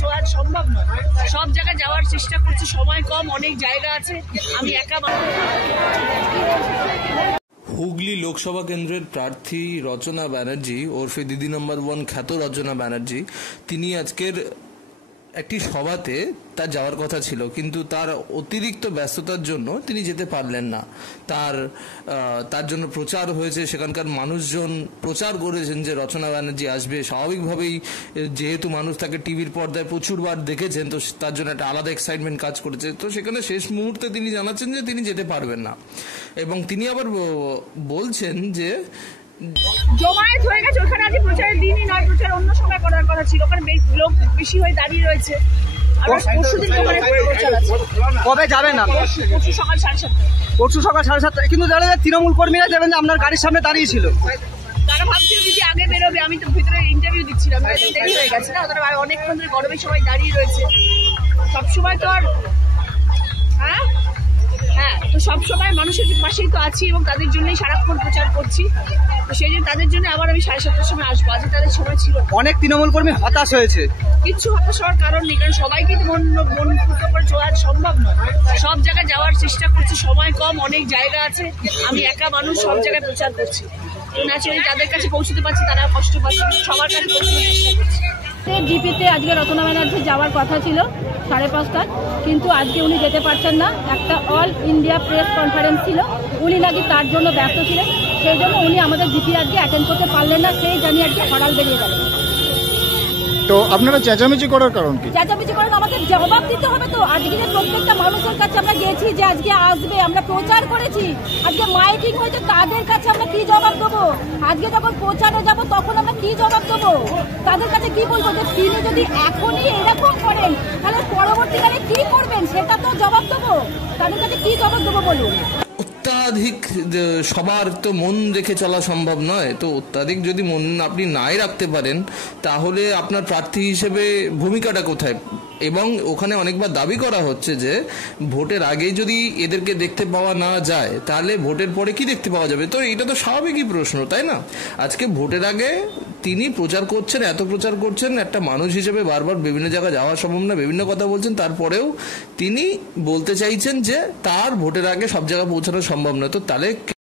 চলা সম্ভব নয়। সব জায়গায় যাওয়ার চেষ্টা করছি, সময় কম, অনেক জায়গা আছে, আমি একা। হুগলি লোকসভা কেন্দ্রের প্রার্থী রচনা ব্যানার্জি ওরফে দিদি নম্বর 1 খ্যাত রচনা ব্যানার্জি, তিনি আজকের একটি সভাতে তার যাওয়ার কথা ছিল, কিন্তু তার অতিরিক্ত ব্যস্ততার জন্য তিনি যেতে পারলেন না। তার জন্য প্রচার হয়েছে, সেখানকার মানুষজন প্রচার করেছেন যে রচনা ব্যানার্জি আসবে। স্বাভাবিকভাবেই যেহেতু মানুষ তাকে টিভির পর্দায় প্রচুরবার দেখেছেন, তো তার জন্য একটা আলাদা এক্সাইটমেন্ট কাজ করেছে। তো সেখানে শেষ মুহূর্তে তিনি জানাচ্ছেন যে তিনি যেতে পারবেন না, এবং তিনি আবার বলছেন যে জমায়েত হয়ে গেছে ওখানে, আজ প্রচারের দিনই নয়, প্রচার অন্য সময় করার কথা ছিল, ওখানে লোক বেশি হয়ে দাঁড়িয়ে রয়েছে। কবে যাবেন? পরশু সকাল 7:30। পরশু সকাল 7:30। কিন্তু জানেন তৃণমূল কর্মীরা যাবেন, আপনার গাড়ির সামনে দাঁড়িয়েছিল। তারা ভাবছিল যদি আগে বেরোবে, আমি তো ভিতরে ইন্টারভিউ দিচ্ছিলাম, দেরি হয়ে গেছে না, ওরা অনেকক্ষণ ধরে গরমে সবাই দাঁড়িয়ে রয়েছে। সবসময় তো আর হ্যাঁ, তো সবসময় মানুষের পাশেই তো আছি এবং তাদের জন্যই সারাক্ষণ প্রচার করছি। তো সেই জন্য তাদের জন্য আবার আমি 7:30-র সময় আসবো, আজকে তাদের সময় ছিল। অনেক তৃণমূল কর্মী হতাশ হয়েছে। কিচ্ছু হতাশ হওয়ার কারণ নেই, কারণ সবাইকে তো মন পুরো করে চলা সম্ভব নয়। সব জায়গায় যাওয়ার চেষ্টা করছি, সময় কম, অনেক জায়গা আছে, আমি একা মানুষ, সব জায়গায় প্রচার করছি। তো ন্যাচারালি যাদের কাছে পৌঁছতে পারছি তারা কষ্ট পাচ্ছে, সবার কাছে পৌঁছানোর চেষ্টা করছি। জিপিতে আজকে রচনা ব্যানার্জি যাওয়ার কথা ছিল 5:30টায়, কিন্তু আজকে উনি যেতে পারছেন না। একটা অল ইন্ডিয়া প্রেস কনফারেন্স ছিল, উনি নাকি তার জন্য ব্যস্ত ছিলেন, সেই জন্য উনি আমাদের জিপি আজকে অ্যাটেন্ড করতে পারলেন না। সেই জানিয়ে আজকে হড়াল বেরিয়ে গেলেন। তো আপনারা চেঁচামেচি করার কারণ কি? চেঁচামেচি করেন, আমাদের জবাব দিতে হবে তো। আজকে যে প্রত্যেকটা মানুষের কাছে আমরা গেছি যে আজকে আসবে, আমরা প্রচার করেছি, আজকে মাইকিং হয়েছে, তাদের কাছে আমরা কি জবাব দেবো? আজকে যখন প্রচারে যাব তখন আমরা কি জবাব দেবো? তাদের কাছে কি বলবো যে তিনি যদি এখনই এরকম করেন তাহলে পরবর্তীকালে কি করবেন, সেটা তো জবাব দেবো। তাদের কাছে কি জবাব দেবো বলুন? অত্যাধিক সবার তো মন রেখে চলা সম্ভব নয়। তো অত্যাধিক যদি মন আপনি নাই রাখতে পারেন, তাহলে আপনার প্রার্থী হিসেবে ভূমিকাটা কোথায়? এবং ওখানে অনেকবার দাবি করা হচ্ছে যে ভোটের আগেই যদি এদেরকে দেখতে পাওয়া না যায়, তাহলে ভোটের পরে কি দেখতে পাওয়া যাবে? তো এটা তো স্বাভাবিকই প্রশ্ন, তাই না? আজকে ভোটের আগে তিনি প্রচার করছেন, এত প্রচার করছেন, একটা মানুষ হিসেবে বারবার বিভিন্ন জায়গায় যাওয়া সম্ভব না, বিভিন্ন কথা বলছেন, তারপরেও তিনি বলতে চাইছেন যে তার ভোটের আগে সব জায়গায় পৌঁছানো সম্ভব নয়। তো তাহলে